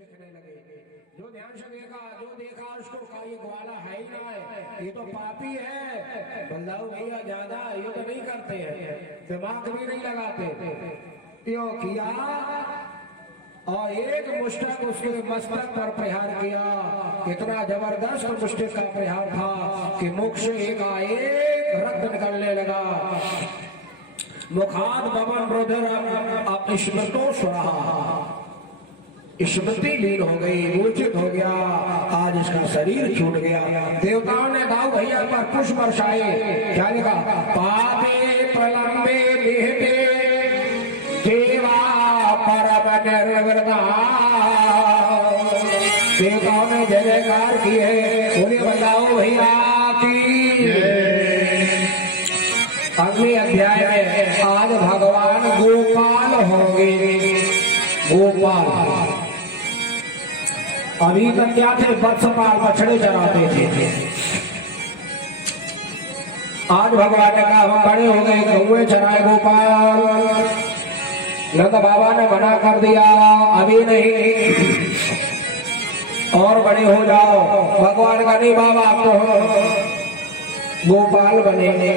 दिखने लगे। जो ध्यान से देखा, जो देखा उसको कहा ये ग्वाला है ही ना है, ये तो पापी है। बंदाऊ भैया ज्यादा ये तो नहीं करते हैं, दिमाग भी नहीं लगाते। यो किया और एक मुष्टक उसके मस्तक पर प्रहार किया। इतना जबरदस्त मुष्टक का प्रहार था कि मुख से एकाएक रक्त निकलने लगा। मुखाद पवन रुधिर स्मृतो स्वरा, स्मृति लीन हो गई, मूर्छित हो गया। आज इसका शरीर छूट गया। देवताओं ने दाऊ भैया पर पुष्प बरसाए। क्या लिखा? पापे प्रलंबे निहते देवा परम निर्वृता। देवताओं ने जय जयकार किए। बोले बताओ भैया की। अगले अध्याय में आज भगवान गोपाल होंगे। गोपाल अभी तक क्या थे? वत्सपाल, बछड़े चराते थे। आज भगवान ने कहा हम बड़े हो गए, गौए चराए गोपाल। नंद बाबा ने मना कर दिया, अभी नहीं, और बड़े हो जाओ। भगवान का नहीं बाबा, आप तो गोपाल बनेंगे।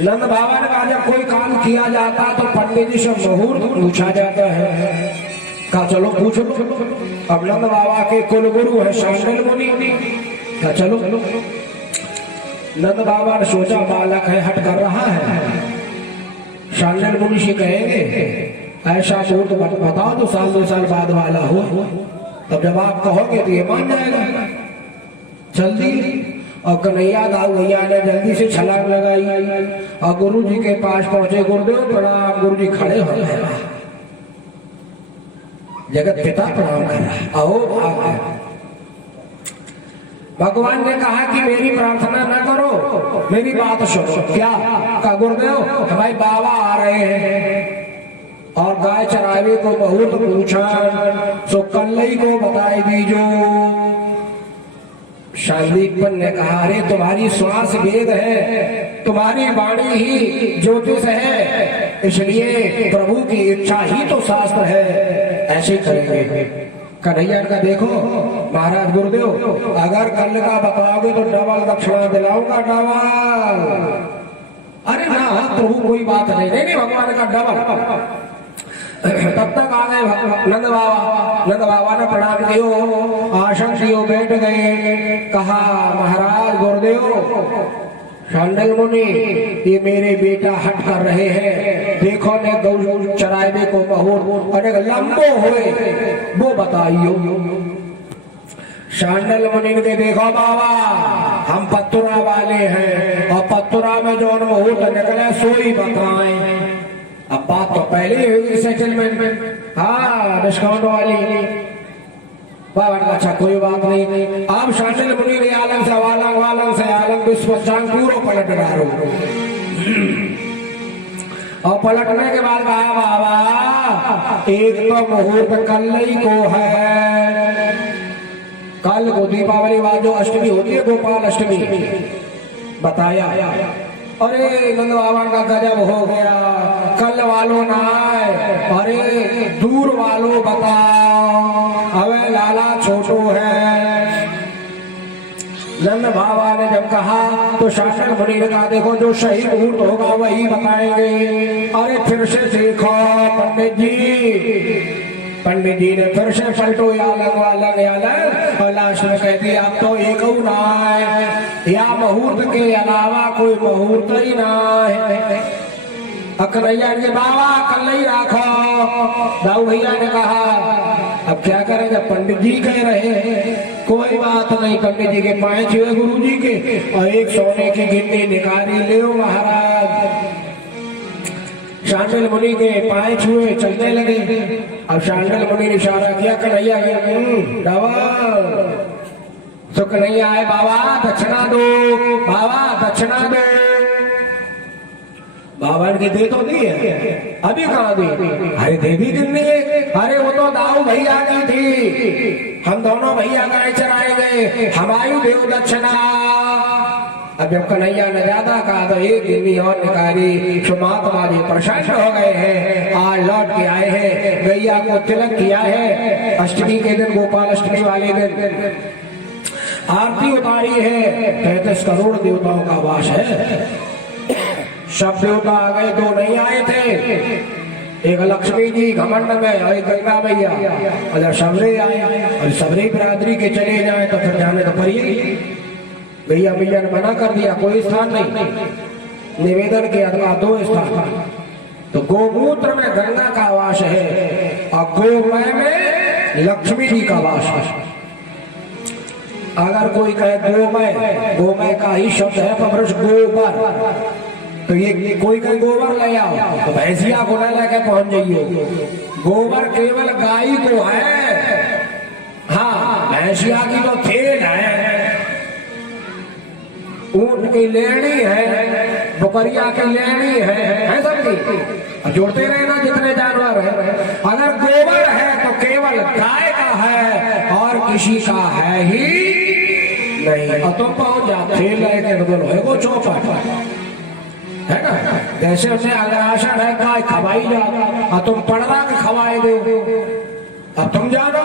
नंद बाबा ने कहा जब कोई काम किया जाता तो पंडित जी से मुहूर्त पूछा जाता है। कहा चलो पूछो। अब नंद बाबा के कुलगुरु है शांडिल मुनि। कहा चलो। नंद बाबा ने सोचा बालक है, हट कर रहा है। शांडिल मुनि से कहेंगे ऐसा मुहूर्त बताओ तो साल 2 साल बाद वाला हो, तब जब आप कहोगे तो ये मान जाएगा जल्दी। और कन्हैया दाऊ भैया ने जल्दी से छलांग लगाई और गुरु जी के पास पहुंचे। गुरुदेव प्रणाम। गुरु जी खड़े हो गए। जगत पिता प्रणाम कर रहा है। आओ भगवान ने कहा कि मेरी प्रार्थना न करो, मेरी बात सुनो। क्या? का गुरुदेव हमारे बाबा आ रहे हैं और गाय चरावे को बहुत पूछा, सो कल्लई को बताई दीजो। शांडिल्य ने कहा अरे तुम्हारी श्वास वेद है, तुम्हारी वाणी ही ज्योतिष है, इसलिए प्रभु की इच्छा ही तो शास्त्र है, ऐसे करेंगे। कन्हैया का देखो महाराज गुरुदेव अगर कल का बताओगे तो डबल दक्षिणा दिलाऊंगा, डबल। अरे ना प्रभु कोई बात नहीं। नहीं भगवान का डबल। तब तक आ गए नंद बाबा। नंद बाबा ने प्रणाम कियो, आसन कियो, बैठ गए। कहा महाराज गुरुदेव शांडिल मुनि ये मेरे बेटा हट कर रहे हैं, देखो ने गौ चरावे को मुहूर्त अनेक लंबो हुए वो बताइयो। शांडिल मुनि ने देखो बाबा हम पत्तुरा वाले हैं और पत्तुरा में जो मुहूर्त निकले सोई बताएं। अब बात तो पहले ही हुई सेटलमेंट में, हाँ डिस्काउंट वाली। बाबा ने अच्छा कोई बात नहीं। अब शांडिल मुनि ने आलंग से आलंग विश्व पूरा पलट डालो। और पलटने के बाद कहा बाबा एक तो मुहूर्त कल ही को है, कल को दीपावली बाद जो अष्टमी होती है गोपाल अष्टमी बताया। अरे नंद बाबा का गजब हो गया, कल वालों ना आए, अरे दूर वालों बताओ, अबे लाला छोटू है। नंद बाबा ने जब कहा तो शांडिल मुनि ने कहा देखो जो सही मुहूर्त होगा वही बताएंगे। अरे फिर से देखो पंडित जी ने फिर से पलटो यालंग और लास्ट में कह दिया अब तो एक ना है, या मुहूर्त के अलावा कोई मुहूर्त ही ना है। कन्हैया ने बाबा कल ही राखो। दाऊ भैया ने कहा अब क्या करें जब पंडित जी कह रहे हैं, कोई बात नहीं। पंडित जी के 5 हुए गुरु जी के और एक सोने की गिनती निकाली ले महाराज। शांडिल मुनि के 5 हुए, चलने लगे। अब शांडिल मुनि ने इशारा किया कन्हैया डबल। तो कन्हैया आए बाबा दक्षिणा दो, बाबा दक्षिणा दो। बाबा ने दे तो दी है, अभी कहाँ दी? अरे दे भी कितनी है? अरे वो तो दाऊ भैया की थी, हम दोनों भैया गाय चराए गए, हमारी देव दक्षिणा। अब जब कन्हैया ने ज्यादा कहा तो एक गिन्नी और निकाली। तो महात्मा जी प्रसन्न हो गए हैं, आज लौट के आए हैं, गैया को तिलक किया है। अष्टमी के दिन, गोपाल अष्टमी वाले दिन आरती उतारी है। 33 करोड़ देवताओं का वास है। सब देवता आ गए, दो नहीं आए थे, एक लक्ष्मी जी घमंड में और एक गंगा मैया। अगर सबरे आए और सबरे बिरादरी के चले जाए तो फिर जाने तो परिए। गैया मैया ने मना कर दिया, कोई स्थान नहीं। निवेदन के अथवा 2 स्थान। तो गोमूत्र में गंगा का वास है और गोमय में लक्ष्मी जी का वास है। अगर कोई कहे गोमय, गोमय का ही शब्द है पपुरुष गोबर, तो ये कोई कहे गोबर ले आओ तो भैंसिया को न लेके पहुंच जाइए। गोबर केवल गाय को है, हाँ भैंसिया की तो थेल है, ऊंट की लेनी है, बकरिया की लेनी है सबकी। जोड़ते रहना जितने जानवर है। अगर गोबर है तो केवल गाय का है और किसी का है ही नहीं। और तुम पहुंच जाते लेके वो चौपट है ना, जैसे उसे अग्रासन है गाय खवाई जा और तुम पड़वा के खवाए दो। अब तुम जानो,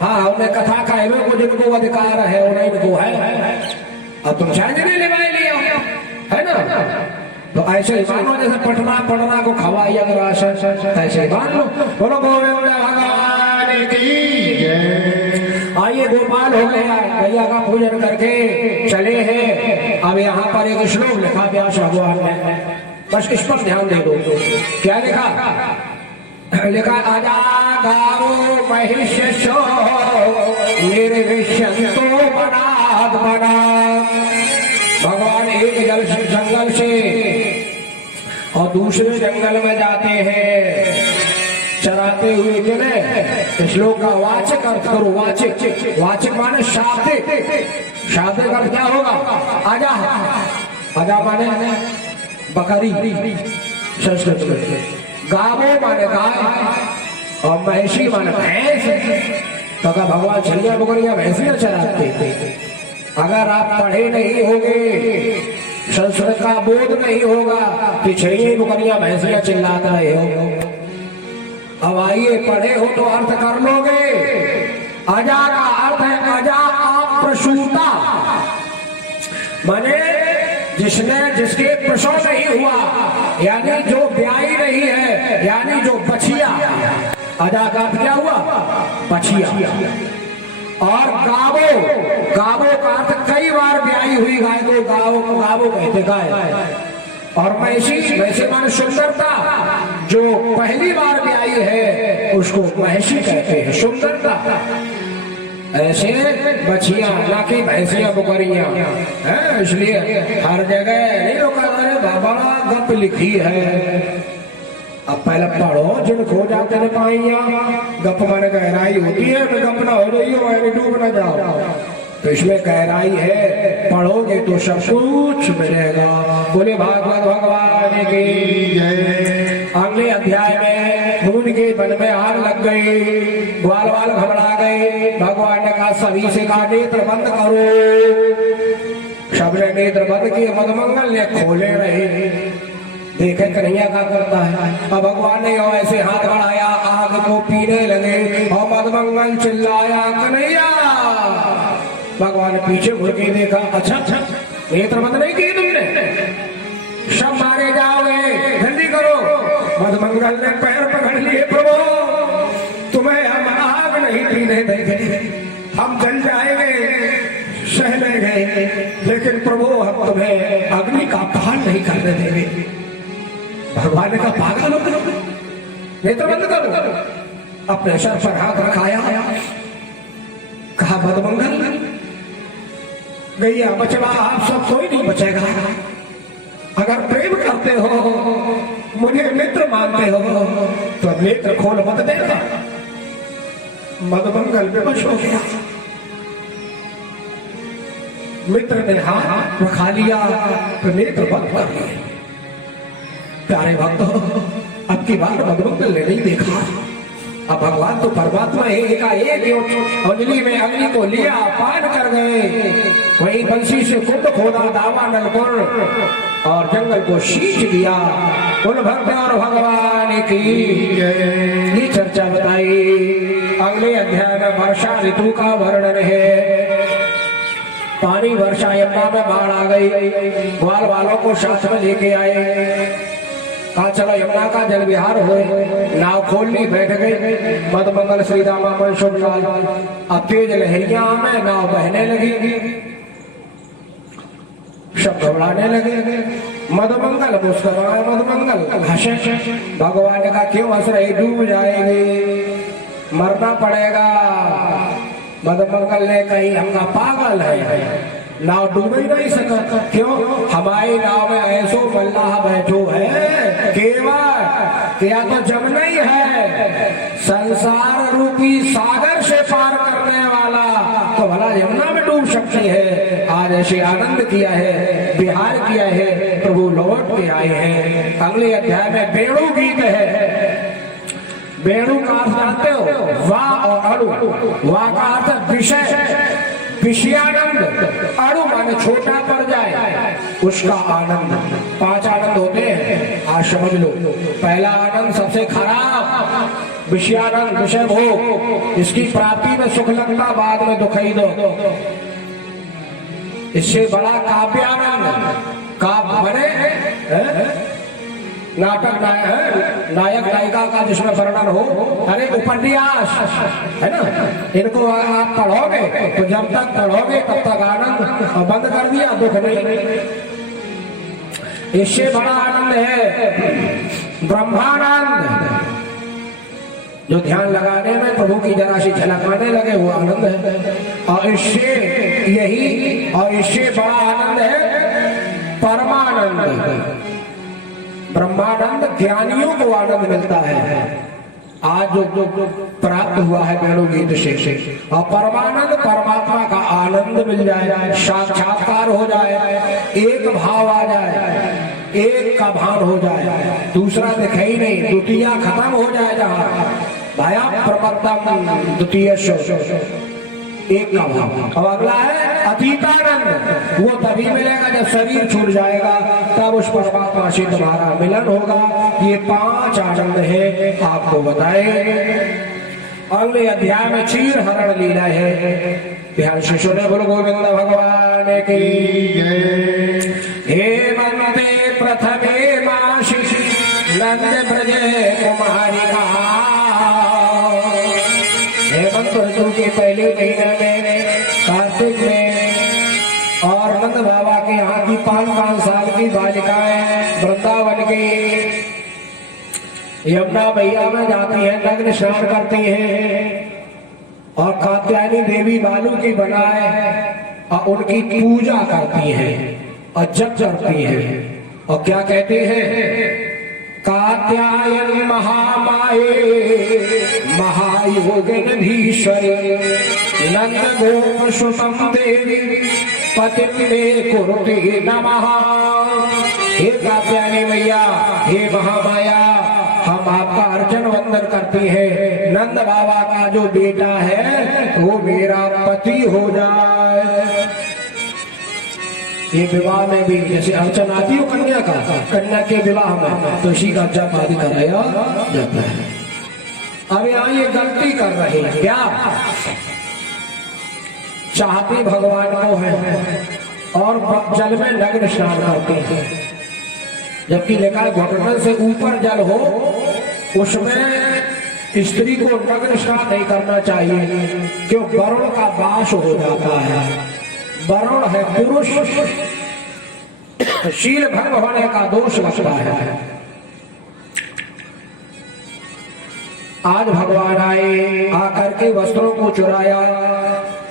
हाँ उन्हें कथा का को जिनको अधिकार है उन्हें को है। अब तुम चांदनी निभाए लिया है ना, तो ऐसे ही मानो जैसे पटना को खवाई अगर आशा, ऐसे मान लो। बोलो गोविंद भगवान की। आइए गोपाल हो गया, गैया का पूजन करके चले हैं। अब यहाँ पर एक श्लोक लिखा व्यास भगवान ने, बस इस पर ध्यान दे दो। क्या लिखा? लिखा आजा गाओ महिष्यो निर्विशंतो बनाद बना। भगवान एक जंगल से और दूसरे जंगल में जाते हैं चराते हुए। किने श्लोक का वाचक अर्थ करो, वाचक। वाचक माने शाब्दिक। शाब्दिक अर्थ क्या होगा? आजा। आजा माने बकरी संस्कृत में। गावो माने गाय और महिषी माने भैंस। तो अगर भगवान छलिया बकरिया भैंसियां चराते थे। अगर आप पढ़े नहीं होगे, संस्कृत का बोध नहीं होगा, पिछड़ी बकरिया भैंसियां चिल्लाते रहे हो। अब आइए पढ़े हो तो अर्थ कर लोगे। अजा का अर्थ है अजा अप्रसूता, माने जिसके प्रसव नहीं हुआ, यानी जो ब्याही नहीं है, यानी जो बछिया। अजा का अर्थ क्या हुआ? बछिया। और गावो, गावो का अर्थ कई बार ब्याही हुई गाय को गावो कहते गाय। और महिषी, महिषी माने सुंदरता, जो पहली बार ब्याही है उसको महिषी कहते हैं, सुंदरता। ऐसे बछिया ना कि भैंसियां बकरियां हैं। इसलिए हर जगह नहीं रोका, बड़ा गप लिखी है। अब पहले पढ़ो, जिन खो जाते न पाइया। गप माने गहराई होती है, गप ना हो रही हो, डूब ना जाओ। तो इसमें गहराई है, पढ़ोगे तो सब कुछ मिलेगा। बोले भागवत भगवान की जय। अगले अध्याय में खून के बन में आग लग गई, ग्वाल वाल घबरा गए। भगवान ने कहा सभी से कहा नेत्र बंद करो। सबने नेत्र बंद किए, मदमंगल ने खोले रहे। देखे कन्हैया क्या करता है। अब भगवान ने ऐसे हाथ बढ़ाया, आग को पीने लगे और मदमंगल चिल्लाया कन्हैया। भगवान ने पीछे मुड़ के देखा, अच्छा नेत्र बंद नहीं किए तुमने, सब मारे जाओगे, जल्दी करो। मदमंगल ने पैर पकड़ लिए, प्रभु तुम्हें हम आग नहीं पीने देंगे, हम जल जाएंगे, सह लेंगे, लेकिन प्रभु हम तुम्हें अग्नि का पान नहीं करने देंगे। भगवान ने कहा पागल हो, नेत्र बंद करो। अपने सर पर हाथ रखाया, कहा मदमंगल गैया बचवा आप सब कोई नहीं बचेगा। अगर प्रेम करते हो, मुझे मित्र मानते हो, तो नेत्र खोल मत देना। मदमंगल बेबस हो गया। मित्र ने हाथ रखा लिया तो नेत्र बंद कर लिए। प्यारे भक्तों, अब की बार मदमंगल ने नहीं देखा, अब भगवान तो परमात्मा है, एकाएक अंजलि में अग्नि को लिया, पान कर गए। वहीं बंसी से कुंड खोदा, दावा नलकुर और जंगल को सींच दिया। उन भक्त और भगवान की ये चर्चा बताई। अगले अध्याय में वर्षा ऋतु का वर्णन है। पानी वर्षा, यमुना में बाढ़ आ गई, ग्वाल वालों को साथ में लेके आए। कहा चलो यमुना का जल विहार हो, नाव खोल ली, बैठ गई। मदमंगल श्री रामामन शुभ लाल। अब तेज लहरियां में नाव बहने लगी, सब घबराने लगे। मदमंगल मुस्कुराए, मदमंगल हंसे। भगवान ने कहा क्यों हंस रही, डूब जाएगी, मरना पड़ेगा। मदमंगल ने कही हमका पागल है, नाव डूब ही नहीं सकता। क्यों, हमारी नाव में ऐसो मल्लाह बैठो है, केवल क्या तो जमना ही है, संसार रूपी सागर से पार करने वाला, तो भला यमुना में डूब सकती है। आज ऐसे आनंद किया है, विहार किया है, प्रभु लौट के आए हैं। अगले अध्याय में वेणु गीत है। वेणु का अर्थ जानते हो, वा और अणु। वा का अर्थ विषय, विषयानंद। अणु माने छोटा पड़ जाए, उसका आनंद। 5 आनंद होते हैं, आज समझ लो। पहला आनंद सबसे खराब, विषयानंद, विषय भोग। इसकी प्राप्ति में सुख लगता, बाद में दुखई दो। इससे बड़ा काव्यानंद। काव्य बने नाटक, नायक नायिका का जिसमें वर्णन हो, अरे उपन्यास है ना, इनको आप पढ़ोगे तो जब तक पढ़ोगे तब तक आनंद, और बंद कर दिया दुख नहीं। इससे बड़ा आनंद है ब्रह्मानंद, जो ध्यान लगाने में प्रभु की जरा सी झलक आने लगे, वो आनंद है। और इससे बड़ा आनंद है परमानंद। ब्रह्मानंद ज्ञानियों को आनंद मिलता है, आज जो प्राप्त हुआ है वेणु गीत से। और परमानंद, परमात्मा का आनंद मिल जाए, साक्षात्कार हो जाए, एक भाव आ जाए, एक का भान हो जाए, दूसरा दिखे ही नहीं, द्वितीय खत्म हो जाए। जहाँ भाया प्रपत्तम द्वितीय एक का भाव। अब अगला है अतीतानंद, वो तभी मिलेगा जब शरीर छूट जाएगा, तब उस परमात्मा से तुम्हारा मिलन होगा। ये 5 आनंद है, आपको बताए। अगले अध्याय में चीर हरण लीला है। ध्यान से सुने, बोलो गोविंद भगवान की जय। हे वंदे प्रथमे मासी नंद ब्रजे कुमारिका। हेमंत ऋतु के पहले महीने में, कार्तिक में, और नंद बाबा के यहाँ की 5-5 साल की बालिकाएं वृंदावन की यमुना मैया में जाती है, नग्न स्नान करती है, और कात्यायनी देवी बालू की बनाए और उनकी पूजा करती है और जप करती है। और क्या कहते हैं, कात्यायन महामाये महायोगिनीश्वरी नंद गोप सुतम देवी पति में कुरुते नमः। हे कात्यायनी मैया, हे महामाया, हम आपका अर्चन वंदन करती है। नंद बाबा का जो बेटा है वो मेरा पति हो जाए। ये विवाह में भी जैसे अर्चन आती हो कन्या का, कन्या के विवाह में तो इसी का जप आदि कराया जाता है। अब यहाँ ये गलती कर रहे हैं, क्या चाहते भगवान को है और जल में नग्न स्नान करते हैं, जबकि लिखा घुटने से ऊपर जल हो, उसमें स्त्री को नग्न स्नान नहीं करना चाहिए, क्यों वरुण का वास हो जाता है। वरुण है पुरुष, शील भंग होने का दोष लगता है। आज भगवान आए, आकर के वस्त्रों को चुराया,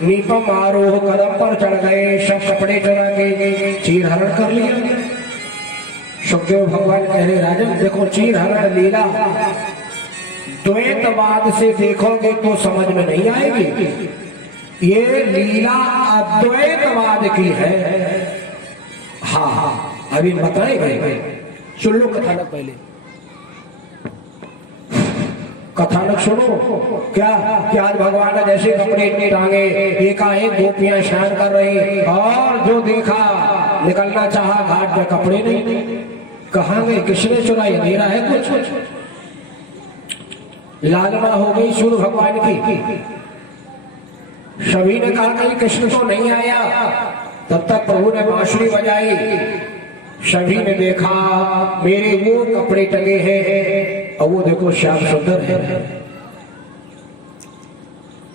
नीपम आरोह कदम पर चढ़ गए, सब कपड़े चुरा के चीर हरण कर लिया। सुखदेव भगवान कह रहे राजन देखो, चीर हरण लीला द्वैतवाद से देखोगे तो समझ में नहीं आएगी। ये लीला अद्वैतवाद की है। हाँ, अभी बताए गए, सुन लो कथानक पहले। कथानक सुनो क्या कि आज भगवान ने जैसे कपड़े इतने टांगे, एकाएक गोपियां स्नान कर रही, और जो देखा निकलना चाहा घाट में कपड़े नहीं, कहाँ गए, किसने चुराए, अंधेरा है कुछ, लालना हो गई सूर्य भगवान की। सभी ने कहा कहीं कृष्ण तो नहीं आया, तब तक प्रभु ने बांसुरी बजाई। सभी ने देखा मेरे वो कपड़े टंगे हैं, और वो देखो श्याम सुंदर है।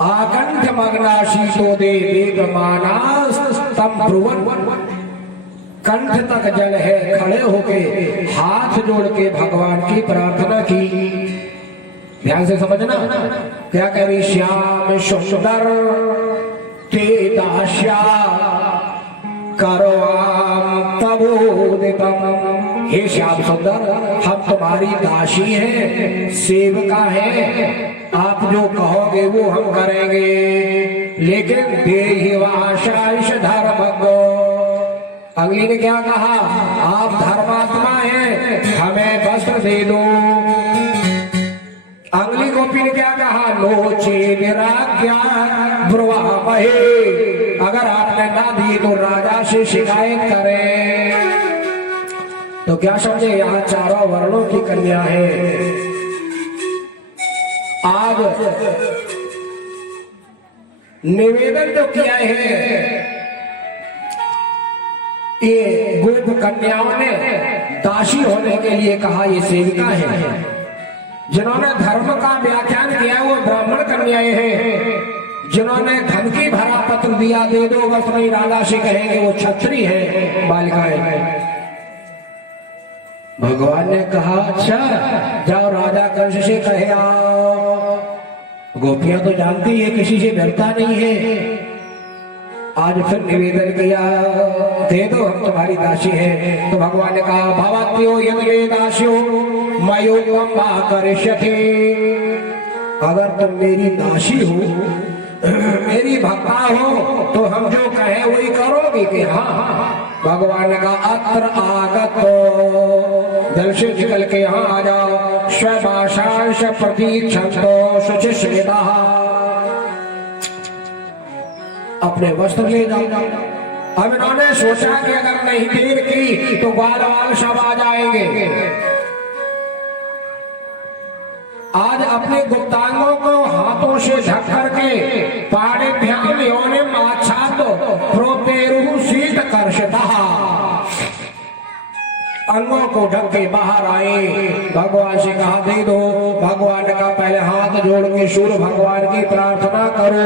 आकंठ मग्नाशीतो दे मानास तम भ्रुवन, कंठ तक जल है, खड़े होके हाथ जोड़ के भगवान की प्रार्थना की। ध्यान से समझना क्या कह रही, श्याम सुंदर ते दास्या करवाम तबोदितम, हे श्याम सुंदर हम तुम्हारी दासी हैं, सेवका हैं, आप जो कहोगे वो हम करेंगे, लेकिन देहि वाशांश धर्मज्ञ। अगली ने क्या कहा, आप धर्मात्मा हैं, हमें वस्त्र दे दो। अगली गोपी ने क्या कहा, नो चेदिराज्ञा ब्रुवामहे, अगर आपने ना दी तो राजा से शिकायत करें। तो क्या समझे, यहाँ चारों वर्णों की कन्या है। आज निवेदन जो किया है ये गोप कन्याओं ने, दासी होने के लिए कहा ये सेविका है। जिन्होंने धर्म का व्याख्यान किया वो ब्राह्मण कन्याएं हैं। जिन्होंने धमकी भरा पत्र दिया दे दो बस नहीं राजा से कहेंगे, वो क्षत्रिय है, बालिकाएं। भगवान ने कहा अच्छा जाओ राजा कंस से कहे आओ। गोपियां तो जानती है किसी से डरता नहीं है। आज फिर निवेदन किया दे दो हम तुम्हारी दासी है। तो भगवान ने कहा भवत्यो यदि दास्यो मयोगम करिष्यति, अगर तुम मेरी दासी हो, मेरी भक्ता हो, तो हम जो कहे वही करोगे कि हाँ। भगवान ने कहा अत्र आगत, दिल से निकल के यहाँ आ जाओ। स्वभाषांश प्रतीक्षन्तो शुचिस्मिता, अपने वस्त्र ले जाओ। अब इन्होंने सोचा कि अगर नहीं देर की तो ग्वाल वाल सब आ जाएंगे। आज अपने गुप्तांगों को हाथों से ढक करके पाणिभ्याम योनिम आच्छादो प्रोतेरुः शीत कर्षतः, अंगों को ढक के बाहर आए। भगवान से कहा दे दो। भगवान ने कहा पहले हाथ जोड़ के सूर्य भगवान की प्रार्थना करो।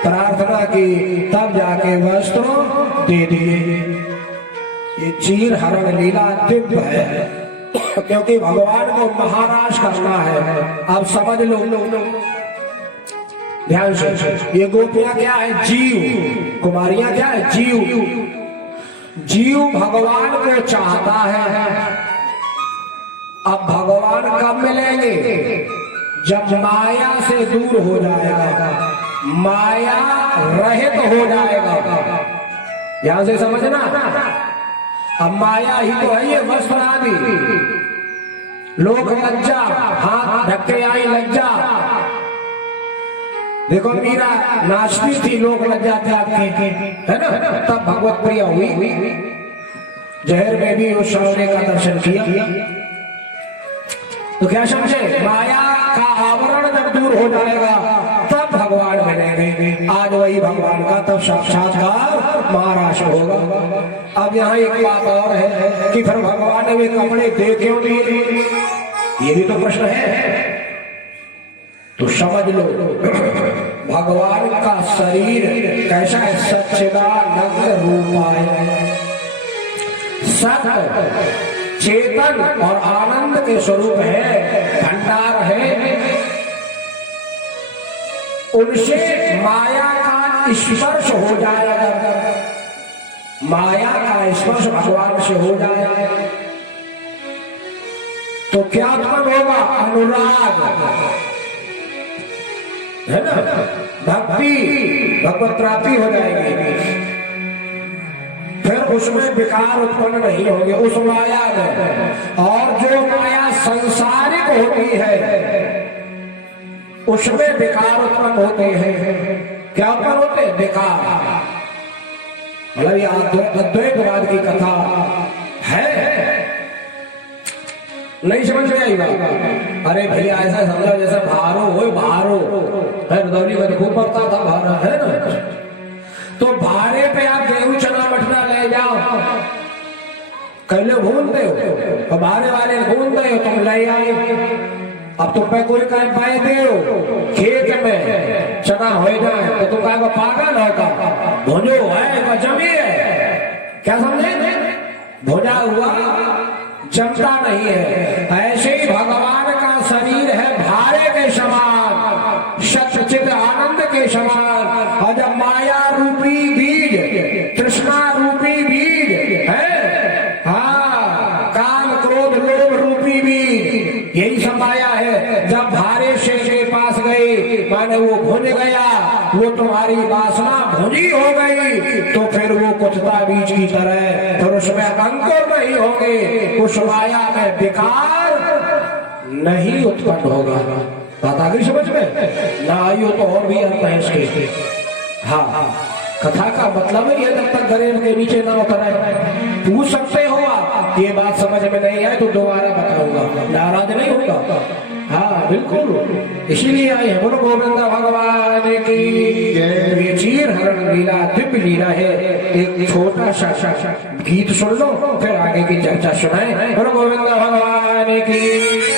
प्रार्थना की तब जाके वस्त्र दे दिए। ये चीर हरण लीला दिव्य है, क्योंकि भगवान को महाराज करना है। आप समझ लो ध्यान से, ये गोपियां क्या है, जीव। कुमारियां क्या है, जीव। जीव भगवान को चाहता है। अब भगवान कब मिलेंगे, जब माया से दूर हो जाएगा, माया रहित हो जाएगा। यहां से समझना, अब माया ही तो है ये वस्त्र आदि। लोक लज्जा, हाथ ढके आई लज्जा। देखो मीरा नाचती थी लोक लज्जा त्याग के, है ना, तब भगवत प्रिय हुई। जहर में भी उस सौरे का दर्शन किया। तो क्या समझे, माया का आवरण जब दूर हो जाएगा तब भगवान मिलेंगे। आज वही भगवान का तब साक्षात्कार महाराष्ट्र होगा। अब यहाँ एक बात और है कि फिर भगवान ने वे कपड़े दे क्यों दिए, ये भी तो प्रश्न है। तो समझ लो भगवान का शरीर कैसा है, सच्चिदानंद रूप है, सत्य चेतन और आनंद के स्वरूप है, भंडार है। उनसे माया का स्पर्श हो जाएगा, माया का स्पर्श भगवान से हो जाएगा तो क्या उत्पन्न होगा, अनुराग, है ना, भक्ति, भगवत प्राप्ति हो जाएगी। फिर उसमें विकार उत्पन्न नहीं होंगे उस माया में। और जो माया संसारिक होती है उसमें विकार उत्पन्न होते हैं। क्या उत्पन्न होते हैं? विकार। मतलब ये अद्वैतवाद की कथा है, नहीं समझ में आई बात? अरे भैया ऐसा समझो जैसे भारो हो, भारो है, रदौली में खूब पड़ता था भारा, है ना? तो भारे पे आप गेहूं चना मटना ले जाओ, कहले भूनते हो तो भारे वाले भूनते हो, तुम ले आए। अब तुम पे कोई कहीं पाए दे खेत में चना हो जाए तो तुम कहेगा पागल होगा, भुजो है जमी है, क्या समझे? भुजा हुआ जमता नहीं है। ऐसे ही भगवान का शरीर है भारे के समान, सच्चित आनंद के समान। और जब माया रूपी बीज, तृष्णा रूपी बीज है, हाँ, काम क्रोध लोभ रूपी बीज, यही सब माया है। जब भारे शेर के पास गए, माने वो भुन गया, वो तुम्हारी वासना भुजी हो गई, तो फिर वो कुत्ता बीज की तरह, फिर उसमें अंकुर नहीं होंगे, उस माया में विकार नहीं उत्पन्न होगा। बात आ गई समझ में? ना आई हो तो और भी अर्थ है इसके। हाँ, कथा का मतलब है जब तक गरीब के नीचे ना उतरे। पूछ सकते हो आप, ये बात समझ में नहीं आए तो दोबारा बताऊंगा, नाराज नहीं होगा। हाँ बिल्कुल, इसीलिए आए हैं। बोलो गोविंद भगवान की ये चीर हरण लीला दिव्य लीला है। एक छोटा सा गीत सुन लो, फिर आगे की चर्चा सुनाए। बोलो गोविंद भगवान की।